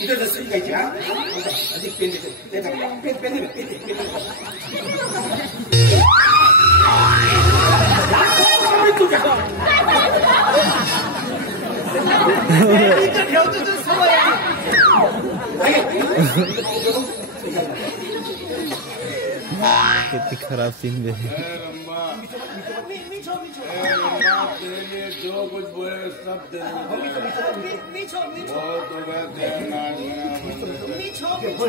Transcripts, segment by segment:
इथं जसं शिकायची हा अधिक पेन देतो पेन कितनी खराब सीन है। जो कुछ बोले सब बहुत हो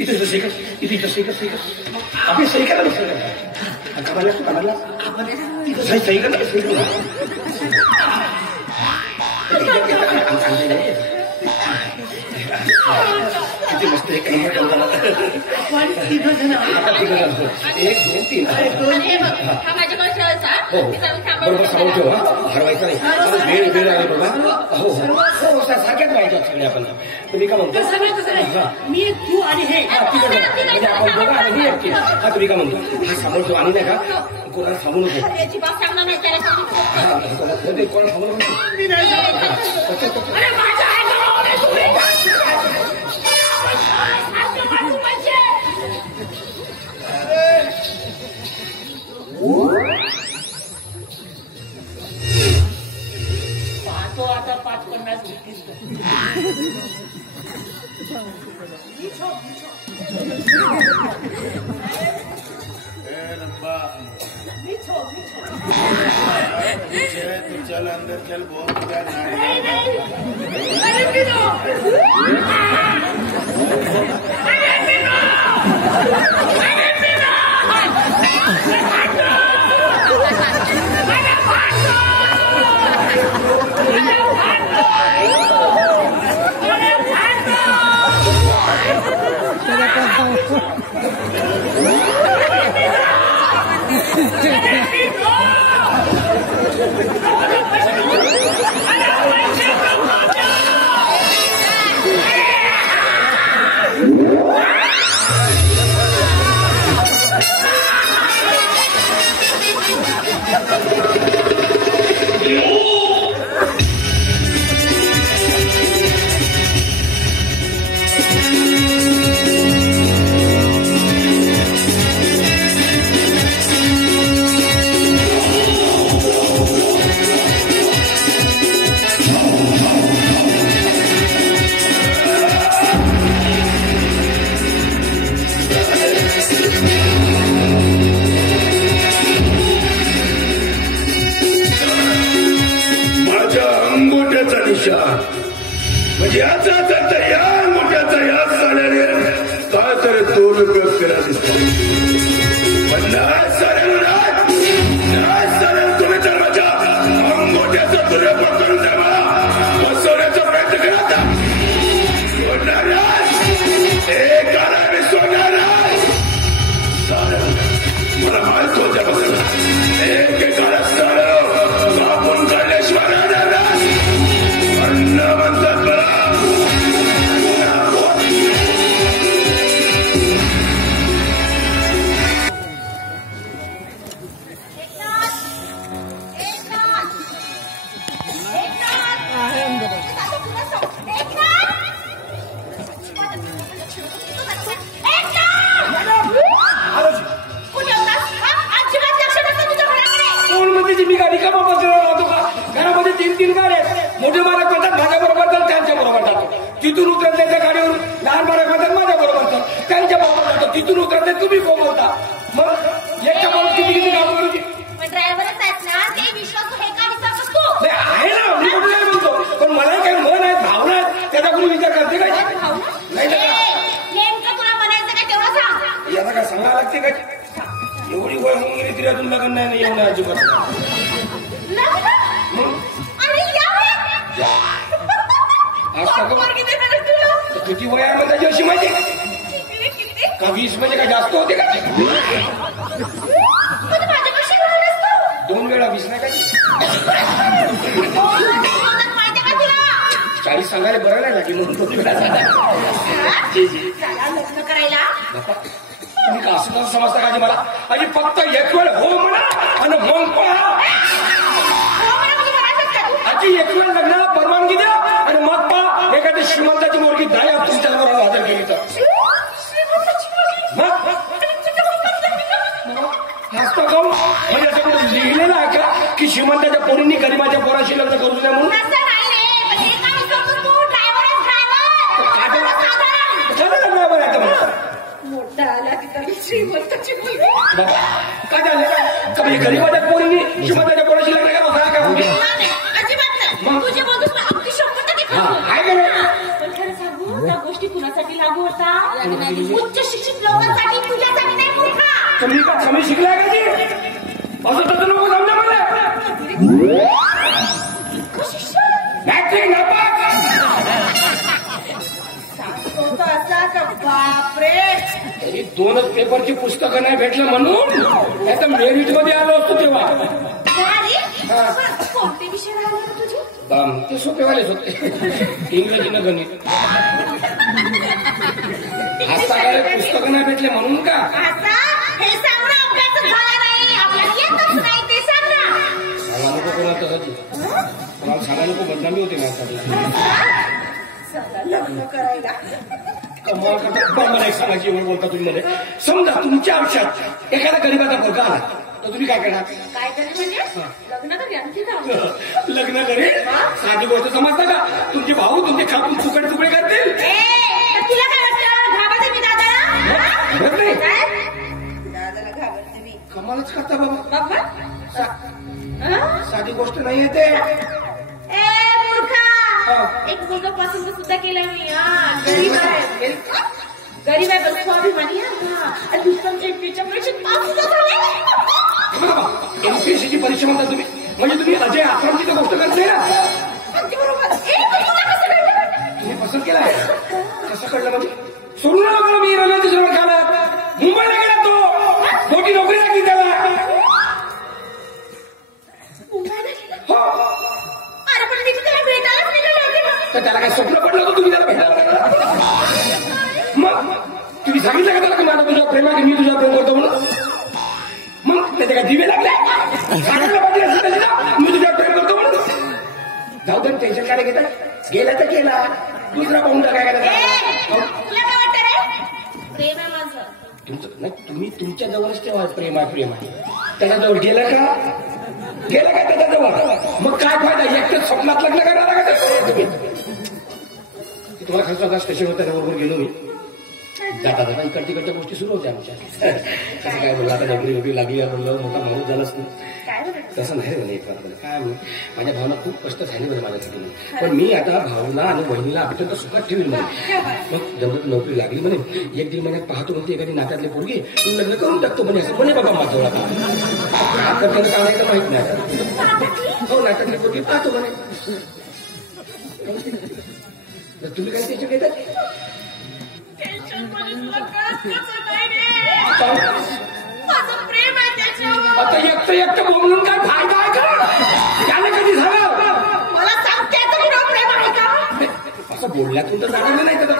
इथं शेखर इथं शेखर आपली सही करा कामाला सही करा किती मस्त एक नंबर एक दोन तीन बरोबर समोर ठेव हरवायचं नाही वेळ आहे बाबा हो सारख्याच व्हायच्या सगळ्या आपण तुम्ही का म्हणतो मी तू आणि हे म्हणजे आपण बघा आणि ही एकटी हा तुम्ही का म्हणतो हा समोर ठेव आणि नाही का कोणाला थांबू नको कोणाला थांबू नको पाहतो आता 5-50 तो चल अंदर चल बहुत क्या म्हणजे याचा तर या मोठ्याचा या साड्याने काय तर 2 रुपये फिरा दिसतात पण नाही सरेल तुम्ही तर माझ्या मोठ्याचा दुर्योपयोग करून द्या मला बसवण्याचा प्रयत्न करा सोडणार एकाला मी सोडणार सारं मला माहित होत्या बसलं एकेकाला सारं कापून काढल्याशिवाय राहणार नाही अन्न म्हणतात मला मी गाडी का बाबा राहतो का घरामध्ये 3 गाड्या आहेत मोठे मालक म्हणतात माझ्या बरोबर तर त्यांच्या बरोबर जातो तिथून उतरत त्या गाडीवरून लहान मालक म्हणतात माझ्या बरोबर तर त्यांच्या बरोबर जातो तिथून उतरते तुम्ही बोलवता मग एकटा माणूस किती काम करू ड्रायव्हरच आहेत ना ते विश्वास हे का विचारतोस तू आहे ना मी कुठे काय म्हणतो पण मला काही मन आहेत भावना आहेत त्याचा कोणी विचार करते काय नाही नेमकं तुला म्हणायचं काय तेवढं सांग याला काय सांगायला लागते काय एवढी वय होऊन गेली तरी अजून लग्न नाही येऊन अजिबात लग्न? अरे या आज सगळं पोरगी देणार तुला. किती वय आहे मग त्याची अशी माहिती किती? का 20 म्हणजे काय जास्त होते का तू तर माझ्यापाशी राहिलास तू. 2 वेळा 20 नाही का माहिती का तुला? 40 सांगायला बरं नाही लागेल म्हणून 2 वेळा चला लग्न करायला. तुम्ही का असं कसं समजता का मला आणि फक्त एक वेळ हो म्हणा आणि मग पहा हो म्हणा म्हणजे म्हणायचं का तू? आधी एक वेळ लग्नाला परवानगी द्या आणि मग पहा एखाद्या श्रीमंताची मुलगी दया तुमच्याबरोबर हजर केली तर श्रीमंताची मुलगी. मग हसतो काऊन म्हणजे असं कुठं लिहिलेलं आहे का की श्रीमंताच्या पोरींनी गरीबाच्या पोराशी लग्न करू नये म्हणून असं नाही रे, पण हे काय विचारतो तू? ड्रायव्हर आहेस, ड्रायव्हर. साधारण. झालं लग्न बरं आता मग मोठा आला की तरी श्रीमंताची मुलगी. बाबा काय झालं का म्हणजे गरीबाच्या पोरींनी श्रीमंताच्या पोराशी लग्न करावं काय काय होते नाही, अजिबात नाही. मग? तू जे बोलतोस ना, अगदी 100% हा, खरं. आहे का नाही? पण खरं सांगू, त्या गोष्टी कुणासाठी लागू होतात? उच्च शिक्षित लोकांसाठी, तुझ्यासाठी नाही मूर्खा. तुम्ही का कमी शिकलाय का ती असं तसं नको समजा मला शिक्षण मॅट्रिक नापास सांगतो तर असा का बापरे. तरी 2च पेपरची पुस्तकं नाही भेटलं म्हणून आता मेरिट मध्ये आलो असतो तेव्हा अरे, कोणते विषय राहिले होते तुझे? ते सोपेवालेच होते इंग्रजीनं गणित आज सगळे पुस्तकं नाही भेटले म्हणून का आता हे सांग ना, अभ्यास झाला नाही, आपल्याला येतच नाही ते सांग ना. सांगा नको कोणाला तसंच कोणाला सांगा नको बदनामी होते माझ्यासाठी चला लग्न करायला. कमाल करता बरं मला एक सांगायची एवढं बोलता तुम्ही मध्ये समजा तुमच्या आयुष्यात एखादा गरीबाचा मुलगा आला तर तुम्ही काय करणार काय करेल म्हणजे? लग्न तर आणखी जाऊ. लग्न करेल साधी गोष्ट समजता का तुमचे भाऊ तुमचे खापून तुकडे तुकडे करतील तुला काय वाटतं? घाबरते मी दादाला? घाबरत नाही. काय? दादाला घाबरते मी. कमालच करता बाबा बाबा साधी गोष्ट नाही येते ए मूर्खा, एक मुलगा पसंत सुद्धा केला मी. गरीब आहे, गरीब आहे पण स्वाभिमानी आहे. आणि दुसऱ्या एमपीच्या परीक्षेत पास सुद्धा झाले. एमपीएससीची परीक्षा म्हणता तुम्ही म्हणजे तुम्ही अजय आसामची तर गोष्ट करत नाही ना अगदी बरोबर. कसं घडलं? तुम्ही पसंत केलाय कसं कळलं म्हणजे सोडून लागलो मी रमेश कानात मुंबईला गेला तो मोठी नोकरी लागली त्याला मुंबईला गेला? हो अरे पण मी त्याला भेटायलाच निघाले होते ना. तर त्याला काय स्वप्न पडलं होतं तुम्ही त्याला भेटायला मग तुम्ही सांगितलं का त्याला की माझा तुझ्या प्रेम आहे की मी तुझ्या प्रेम करतो म्हणून मग त्याच्या काय दिवे लागले सांगितलं पाहिजे असं त्याची ना मी तुझ्या प्रेम करतो म्हणून जाऊ दे टेन्शन काय घेतात गेला तर गेला दुसरा पाहून टाकाय तुला काय वाटतं रे? प्रेम आहे माझं. तुमचं नाही तुम्ही तुमच्या जवळच तेव्हा प्रेम आहे त्याच्याजवळ गेलं का गेलं का त्याच्याजवळ मग काय फायदा एकटंच स्वप्नात लग्न करणार का तुम्ही तुम्हाला खर्च स्टेशन होतं बरोबर गेलो मी जाता जाता इकडच्या गोष्टी सुरू होत्या आमच्या कसं काय बोललं आता नोकरी लागली म्हणलं मोठा माणूस झालाच नाही काय बरं? तसं नाही म्हणे काय माझ्या भावना खूप कष्ट झाले म्हणे माझ्यासाठी म्हणे पण मी आता भावना आणि बहिणीला अत्यंत सुखात ठेवील म्हणे मग जमत नोकरी लागली म्हणे 1-1.5 महिन्यात पाहतो म्हणते एखादी नात्यातले पोरगी लग्न करून टाकतो म्हणे असं म्हणे बाबा माझं आता त्यानं सांगायचं माहित नाही हो नात्यातले पोरगी पाहतो म्हणे तुम्ही काय त्याच्या घेतात माझं प्रेम आहे त्याच्यावर. आता एकटं बोलून काय फायदा आहे का त्याने कधी झालं मला सांग त्याचं प्रेम आहे का? असं बोलण्यातून तर जाणार नाही त्याचा